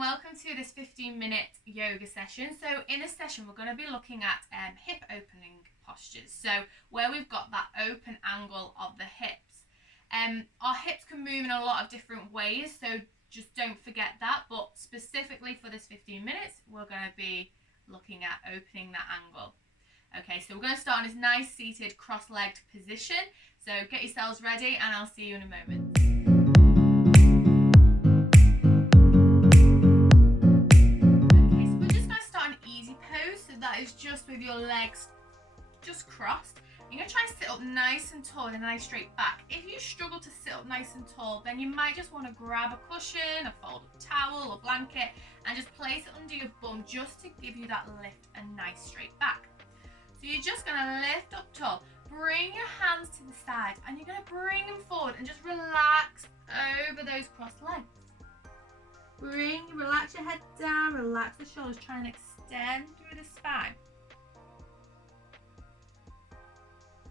welcome to this 15-minute yoga session. So in this session we're going to be looking at hip opening postures, so where we've got that open angle of the hips. Our hips can move in a lot of different ways, so just don't forget that, but specifically for this 15 minutes we're going to be looking at opening that angle. Okay, so we're going to start in this nice seated cross-legged position, so get yourselves ready and I'll see you in a moment. That is just with your legs just crossed. You're going to try and sit up nice and tall and a nice straight back. If you struggle to sit up nice and tall, then you might just want to grab a cushion, a folded towel or blanket and just place it under your bum just to give you that lift and nice straight back. So you're just going to lift up tall, bring your hands to the side and you're going to bring them forward and just relax over those crossed legs. Relax your head down, relax the shoulders, try and extend through the spine.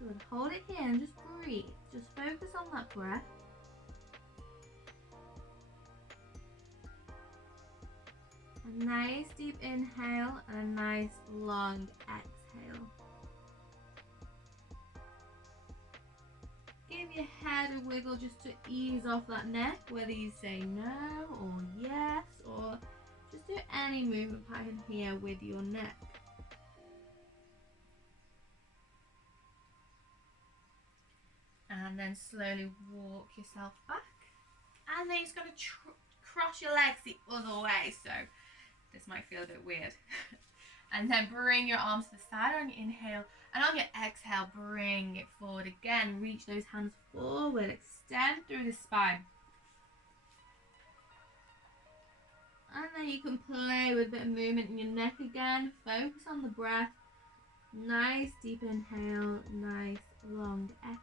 Good, hold it here and just breathe. Just focus on that breath. A nice deep inhale and a nice long exhale. Give your head a wiggle just to ease off that neck, whether you say no or yes, or just do any movement pattern here with your neck. And then slowly walk yourself back. And then you're just going to cross your legs the other way, so this might feel a bit weird. And then bring your arms to the side on your inhale, and on your exhale bring it forward again. Reach those hands forward, extend through the spine. And then you can play with a bit of movement in your neck again. Focus on the breath. Nice deep inhale, nice long exhale.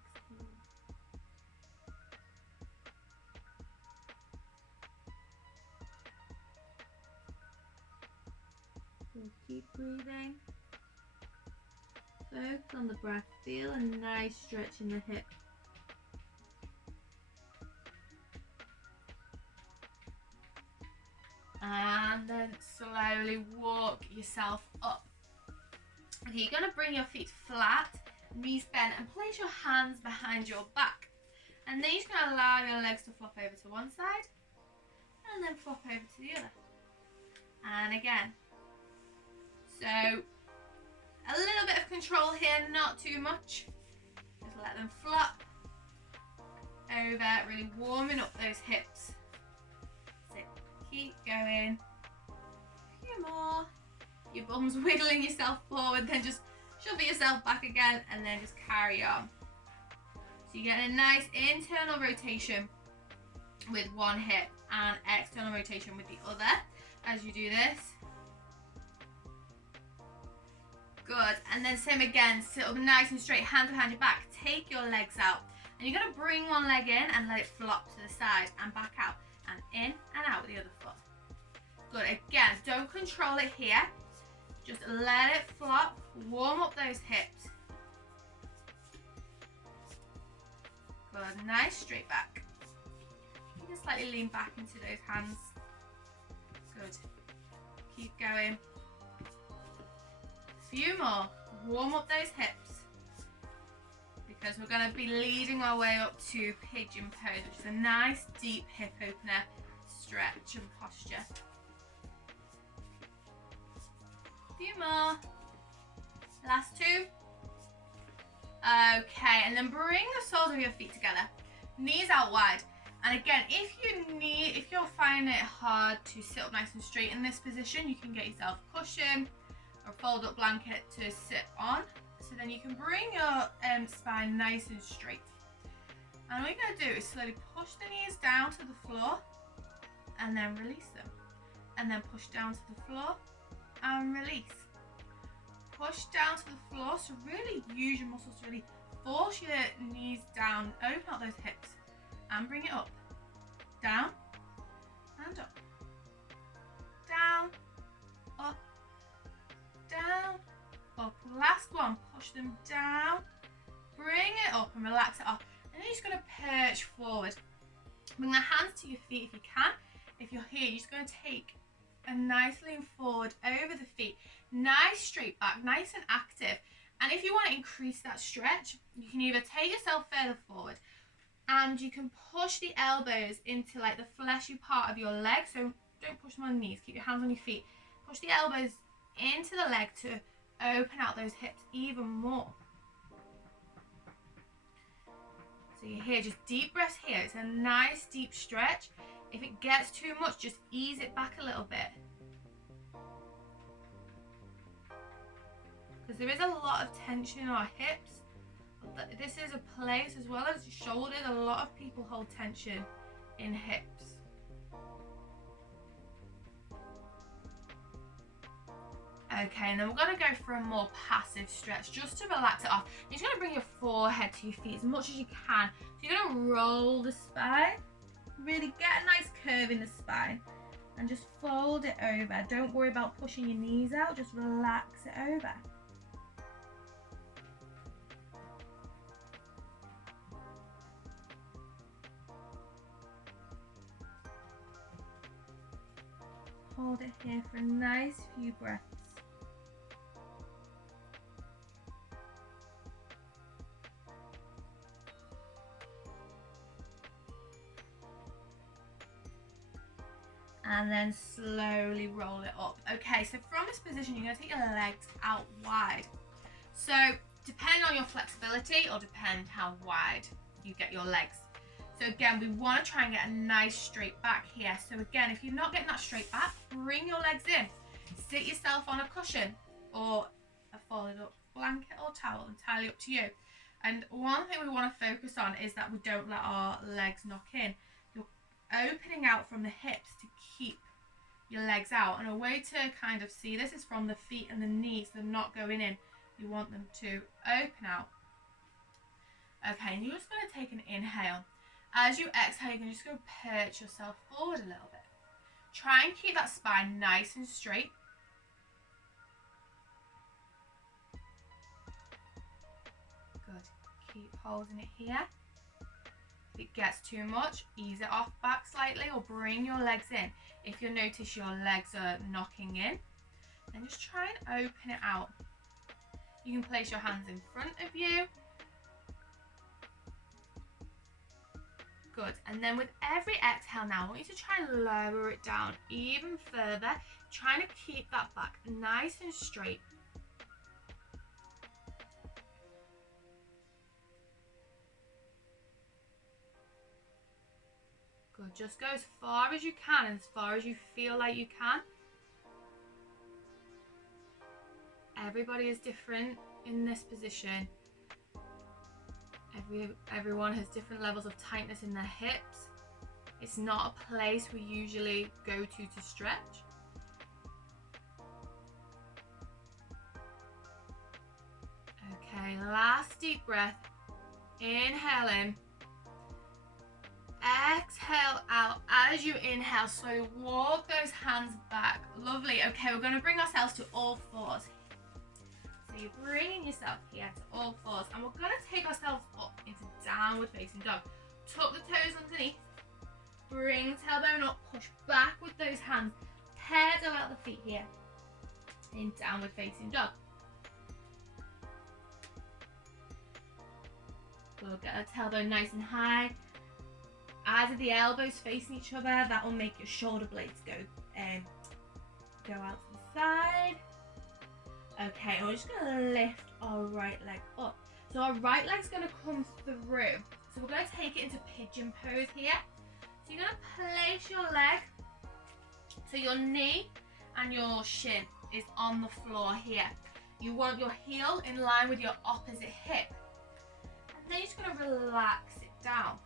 So keep breathing. Focus on the breath. Feel a nice stretch in the hip. And then slowly walk yourself up. Okay, you're going to bring your feet flat, knees bent, and place your hands behind your back. And then you're just going to allow your legs to flop over to one side and then flop over to the other. And again. So a little bit of control here, not too much. Just let them flop over, really warming up those hips. So keep going. A few more. Your bum's wiggling yourself forward, then just shove yourself back again and then just carry on. So you get a nice internal rotation with one hip and external rotation with the other as you do this. Good, and then same again, sit up nice and straight, hands behind your back, take your legs out. And you're going to bring one leg in and let it flop to the side and back out, and in and out with the other foot. Good, again, don't control it here, just let it flop, warm up those hips. Good, nice straight back. You can slightly lean back into those hands. Good, keep going. Few more. Warm up those hips because we're going to be leading our way up to pigeon pose, which is a nice deep hip opener stretch and posture. Few more. Last two. Okay, and then bring the soles of your feet together, knees out wide. And again, if you're finding it hard to sit up nice and straight in this position, you can get yourself a cushion or a fold up blanket to sit on, so then you can bring your spine nice and straight. And what you're going to do is slowly push the knees down to the floor and then release them, and then push down to the floor and release. Push down to the floor, so really use your muscles to really force your knees down, open up those hips and bring it up, down and up, down, up, down, up. Last one, push them down, bring it up and relax it off. And then you're just going to perch forward. Bring the hands to your feet if you can. If you're here, you're just going to take a nice lean forward over the feet, nice straight back, nice and active. And if you want to increase that stretch, you can either take yourself further forward and you can push the elbows into like the fleshy part of your leg. So don't push them on the knees, keep your hands on your feet. Push the elbows into the leg to open out those hips even more. So you're here, just deep breaths here. It's a nice deep stretch. If it gets too much, just ease it back a little bit. Because there is a lot of tension in our hips. This is a place, as well as your shoulders, a lot of people hold tension in hips. Okay, and then we're going to go for a more passive stretch just to relax it off. You're just going to bring your forehead to your feet as much as you can. So you're going to roll the spine, really get a nice curve in the spine, and just fold it over. Don't worry about pushing your knees out, just relax it over. Hold it here for a nice few breaths. And then slowly roll it up. Okay, so from this position, you're going to take your legs out wide. So depend on your flexibility, or depend how wide you get your legs. So again, we want to try and get a nice straight back here. So again, if you're not getting that straight back, bring your legs in. Sit yourself on a cushion or a folded up blanket or towel, entirely up to you. And one thing we want to focus on is that we don't let our legs knock in. You're opening out from the hips to keep your legs out. And a way to kind of see this is from the feet and the knees. They're not going in. You want them to open out. Okay, and you're just going to take an inhale. As you exhale, you can just go perch yourself forward a little bit. Try and keep that spine nice and straight. Good. Keep holding it here. If it gets too much, ease it off back slightly or bring your legs in. If you notice your legs are knocking in, then just try and open it out. You can place your hands in front of you. Good. And then with every exhale now, I want you to try and lower it down even further, trying to keep that back nice and straight. Good. Just go as far as you can, as far as you feel like you can. Everybody is different in this position. Everyone has different levels of tightness in their hips. It's not a place we usually go to stretch. Okay, last deep breath. Inhale in. Exhale out. As you inhale, slowly walk those hands back. Lovely. Okay, we're going to bring ourselves to all fours. So you're bringing yourself here to all fours, and we're going to take ourselves up into downward facing dog. Tuck the toes underneath, bring tailbone up, push back with those hands, pedal out the feet here in downward facing dog. We'll get our tailbone nice and high. Either the elbows facing each other, that will make your shoulder blades go out to the side. Okay, and we're just going to lift our right leg up. So our right leg's going to come through. So we're going to take it into pigeon pose here. So you're going to place your leg so your knee and your shin is on the floor here. You want your heel in line with your opposite hip. And then you're just going to relax it down.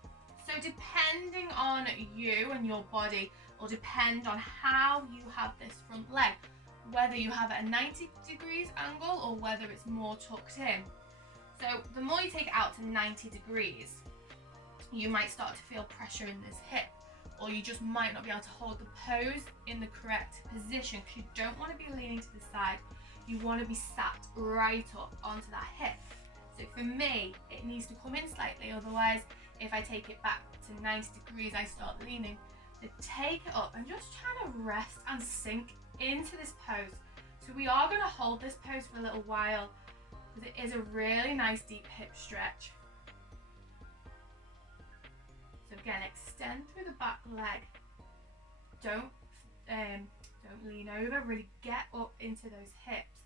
So depending on you and your body, will depend on how you have this front leg. Whether you have it at a 90 degrees angle or whether it's more tucked in. So the more you take it out to 90 degrees, you might start to feel pressure in this hip, or you just might not be able to hold the pose in the correct position because you don't want to be leaning to the side. You want to be sat right up onto that hip. So for me, it needs to come in slightly, otherwise if I take it back to 90 degrees, I start leaning. So take it up and just try to rest and sink into this pose. So we are going to hold this pose for a little while because it is a really nice deep hip stretch. So again, extend through the back leg. Don't lean over, really get up into those hips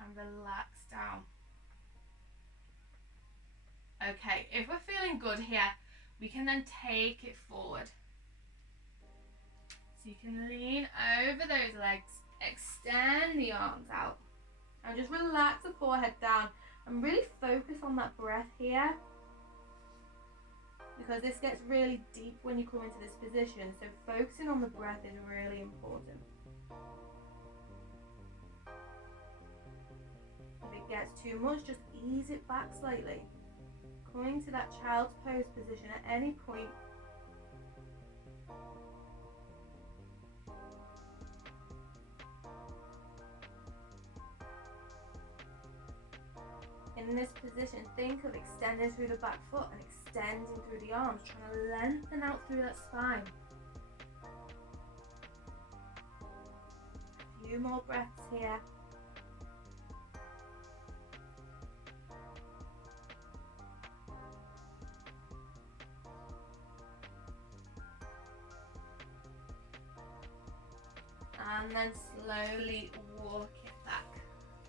and relax down. Okay, if we're feeling good here, we can then take it forward. So you can lean over those legs, extend the arms out, and just relax the forehead down and really focus on that breath here, because this gets really deep when you come into this position. So focusing on the breath is really important. If it gets too much, just ease it back slightly. Coming to that child's pose position at any point. In this position, think of extending through the back foot and extending through the arms, trying to lengthen out through that spine. A few more breaths here. And then slowly walk it back.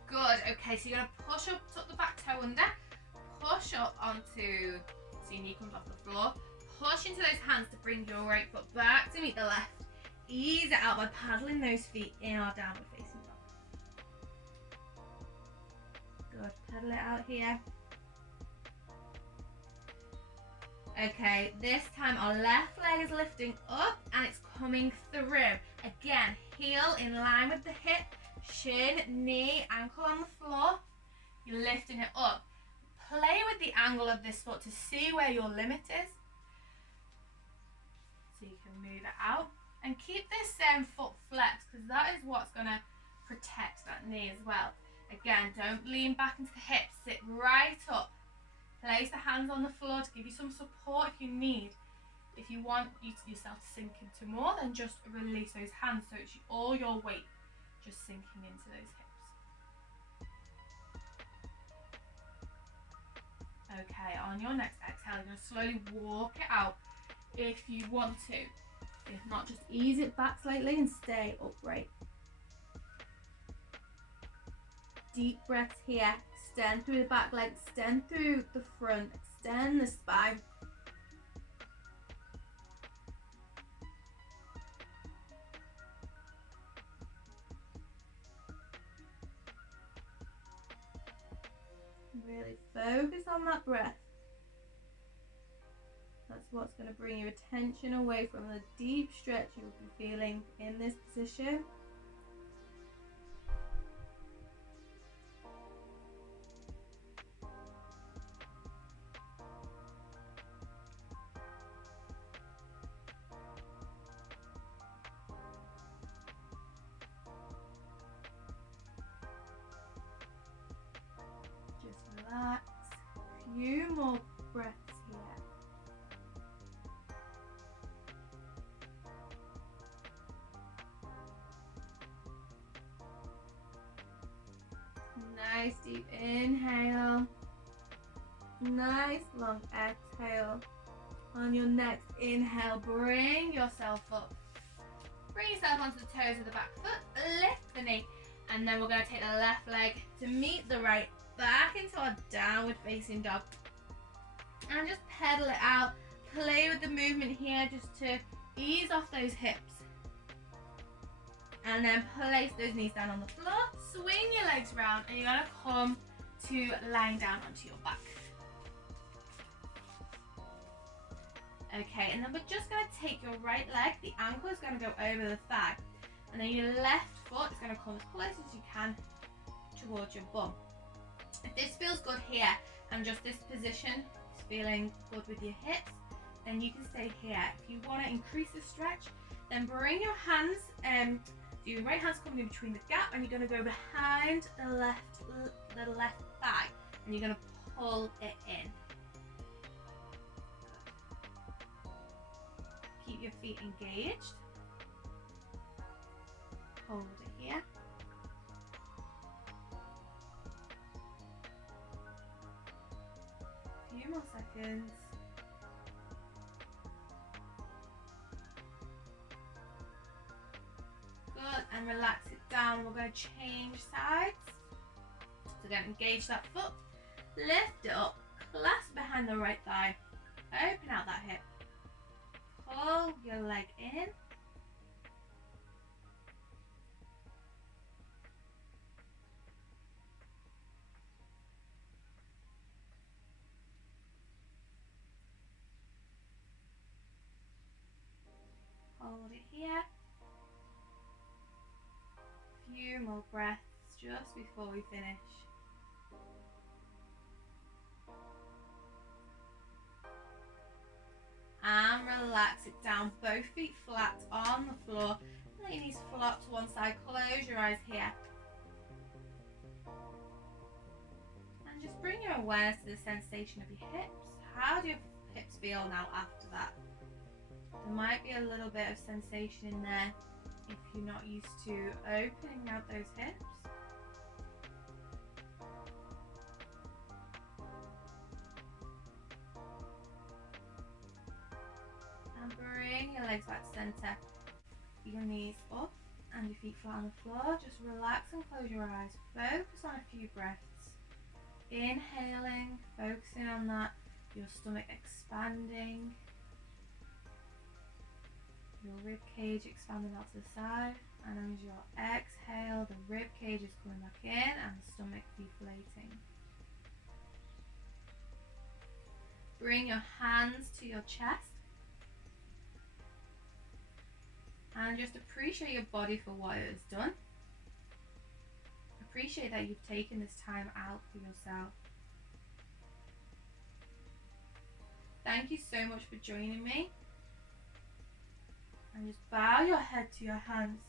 Good. Okay, so you're going to push up, tuck the back toe under, push up onto, so your knee comes off the floor, push into those hands to bring your right foot back to meet the left. Ease it out by paddling those feet in our downward facing dog. Good. Paddle it out here. Okay, this time our left leg is lifting up and it's coming through. Again, heel in line with the hip, shin, knee, ankle on the floor. You're lifting it up. Play with the angle of this foot to see where your limit is. So you can move it out and keep this foot flexed, because that is what's going to protect that knee as well. Again, don't lean back into the hips, sit right up. Place the hands on the floor to give you some support if you need. If you want yourself to sink into more, then just release those hands so it's all your weight just sinking into those hips. Okay, on your next exhale, you're going to slowly walk it out if you want to. If not, just ease it back slightly and stay upright. Deep breaths here. Extend through the back leg, extend through the front, extend the spine. Really focus on that breath. That's what's going to bring your attention away from the deep stretch you'll be feeling in this position. Relax. A few more breaths here. Nice deep inhale. Nice long exhale. On your next inhale, bring yourself up. Bring yourself onto the toes of the back foot. Lift the knee. And then we're going to take the left leg to meet the right. Back into our downward facing dog, and just pedal it out. Play with the movement here just to ease off those hips, and then place those knees down on the floor. Swing your legs round and you're going to come to lying down onto your back. Okay, and then we're just going to take your right leg, the ankle is going to go over the thigh, and then your left foot is going to come as close as you can towards your bum. If this feels good here and just this position is feeling good with your hips, then you can stay here. If you want to increase the stretch, then bring your hands, so your right hand's coming in between the gap, and you're going to go behind the left thigh, and you're going to pull it in. keep your feet engaged. Hold it here. A few more seconds. Good, and relax it down. We're going to change sides. So again, engage that foot, lift it up, clasp behind the right thigh, open out that hip, pull your leg in. Hold it here. Few more breaths just before we finish. And relax it down, both feet flat on the floor. Let your knees flop to one side, close your eyes here. And just bring your awareness to the sensation of your hips. How do your hips feel now after that? There might be a little bit of sensation in there if you're not used to opening out those hips. And bring your legs back to center. Your knees up and your feet flat on the floor. Just relax and close your eyes. Focus on a few breaths. Inhaling, focusing on that, your stomach expanding. Your rib cage expanding out to the side, and as you exhale, the rib cage is coming back in and the stomach deflating. Bring your hands to your chest and just appreciate your body for what it has done. Appreciate that you've taken this time out for yourself. Thank you so much for joining me. And just bow your head to your hands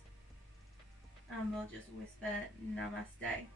and we'll just whisper namaste.